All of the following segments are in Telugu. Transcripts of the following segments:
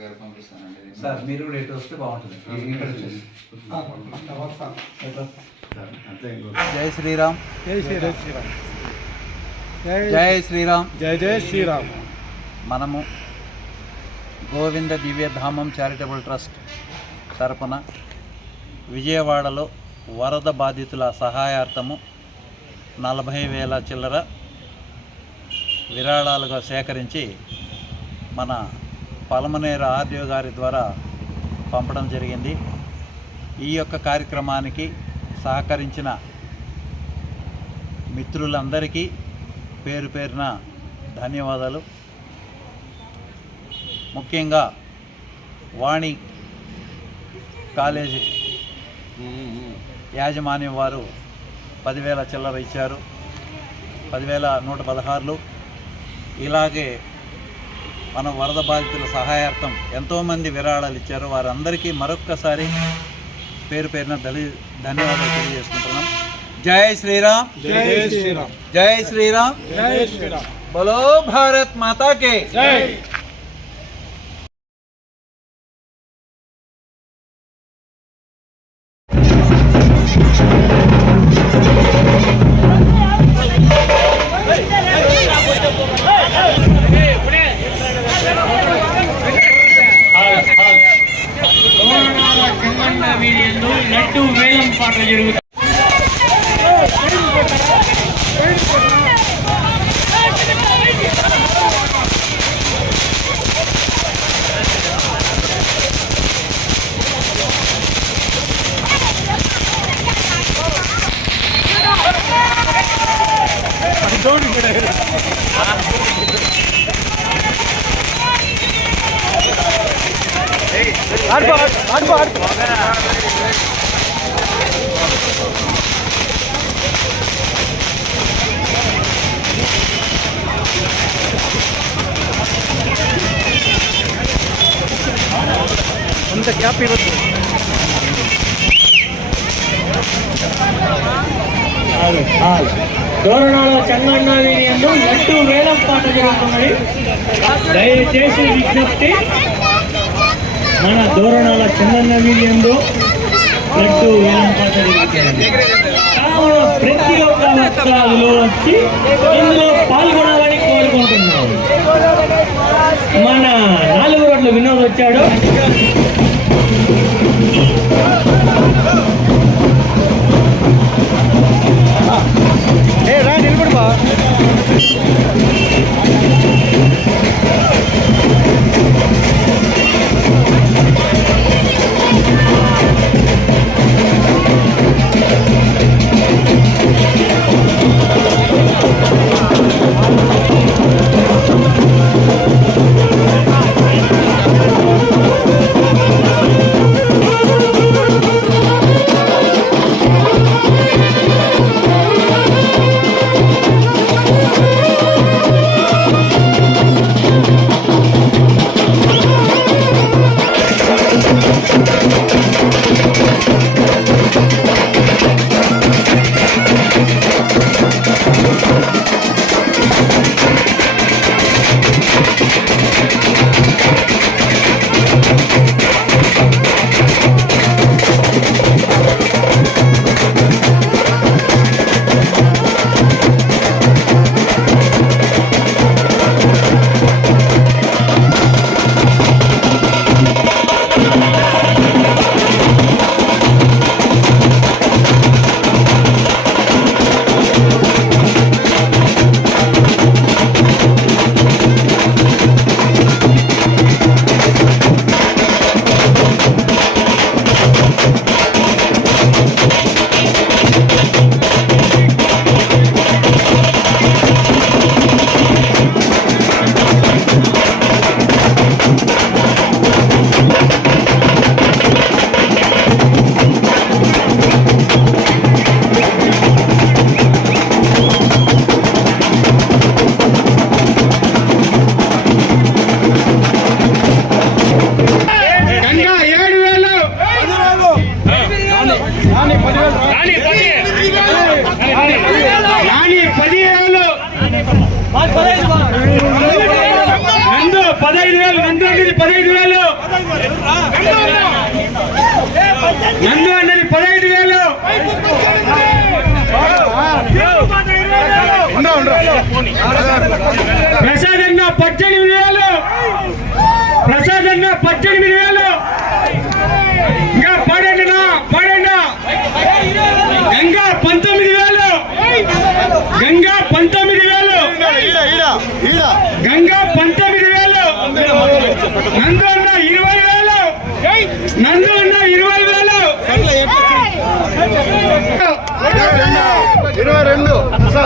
గారు పంపిస్తానండి. నేను. సార్ మీరు కూడా వస్తే బాగుంటుంది. జై శ్రీరామ్. జై శ్రీరామ్. శ్రీరామ్. జై శ్రీరామ్. జై జై శ్రీరామ్. మనము గోవింద దివ్యధామం చారిటబుల్ ట్రస్ట్ తరపున విజయవాడలో వరద బాధితుల సహాయార్థము నలభై వేల చిల్లర విరాళాలుగా సేకరించి మన పలమనేరు ఆర్డీఓ గారి ద్వారా పంపడం జరిగింది. ఈ యొక్క కార్యక్రమానికి సహకరించిన మిత్రులందరికీ పేరు పేరున ధన్యవాదాలు. ముఖ్యంగా వాణి కాలేజీ యాజమాన్యం వారు పదివేల చిల్లర ఇచ్చారు. పదివేల నూట పదహారులు. ఇలాగే మన వరద బాధితుల సహాయార్థం ఎంతోమంది విరాళాలు ఇచ్చారు. వారందరికీ మరొక్కసారి పేరు పేరున ధలి ధన్యవాదాలు తెలియజేసుకుంటున్నాం. జై శ్రీరామ్. జై శ్రీరామ్. జై శ్రీరామ్. జై శ్రీరామ్. బలో భారత్ మాతా కే జై. దోరణాల చెంగన్న వీడియంలో లడ్డు వేలం పాట జరుగుతున్నది. దయచేసి విజ్ఞప్తి. మన దోరణాల చందన్న వీడియంలో లడ్డు వేలం పాట జరుగుతున్నది. కావున ప్రతి ఒక్క వస్త్రాలలో వచ్చి ఇందులో పాల్గొనాలని కోరుకుంటున్నాం మన నాలుగు రోడ్ల వినోద్ వచ్చాడు. Thank you. పదహైదు వేలు నందు అన్నది పదహైదు వేలు. నందు అన్నది పదహైదు వేలు. ప్రసాద్ అన్న పద్దెనిమిది వేలు. ప్రసాద్ అన్న పద్దెనిమిది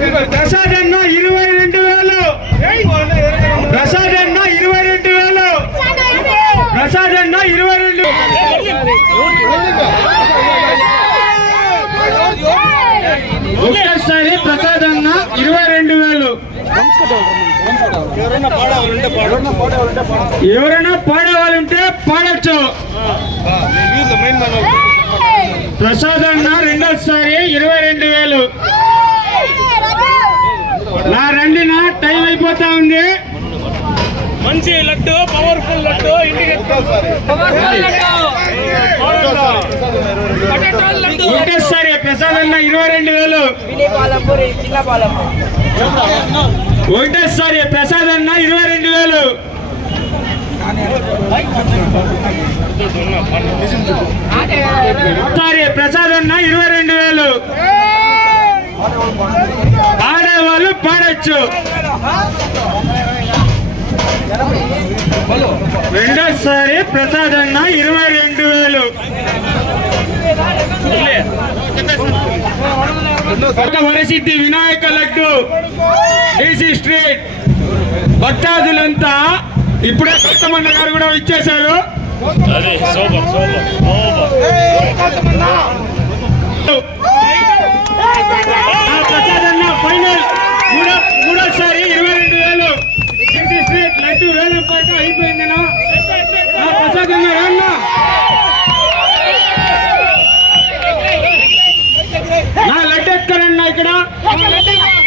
ప్రసాద్ అన్న ఇరవై రెండు వేలు. ప్రసాద్ అన్న ఇరవై రెండు వేలు. ప్రసాద్ అన్న ఇరవై రెండు ఒక్కసారి ప్రసాద్ అన్న ఇరవై రెండు వేలు. ఎవరైనా పాడాలంటే పాడు పాడేవాళ్ళుంటే పాడొచ్చు. ప్రసాద్ అన్న రెండోసారి ఇరవై రెండు వేలు. అయిపోతా ఉంది. మంచి లడ్డు పవర్ఫుల్ లడ్డు ఇంటికి ఒకటేసారి ప్రసాద్ అన్న ఇరవై రెండు వేలు. ఒకటేసారి ప్రసాద్ అన్న ఇరవై రెండు వేలు. ఒకసారి ప్రసాద్ అన్న ఇరవై రెండు వేలు. పాడేవాళ్ళు పాడొచ్చు. రెండోసారి ప్రసాద్ అన్న ఇరవై రెండు వేలు. ఒక వరసిద్ధి వినాయక లడ్డు డీసీ స్ట్రీట్ భక్తాదులంతా ఇప్పుడే కొత్తమన్న గారు కూడా ఇచ్చేశారు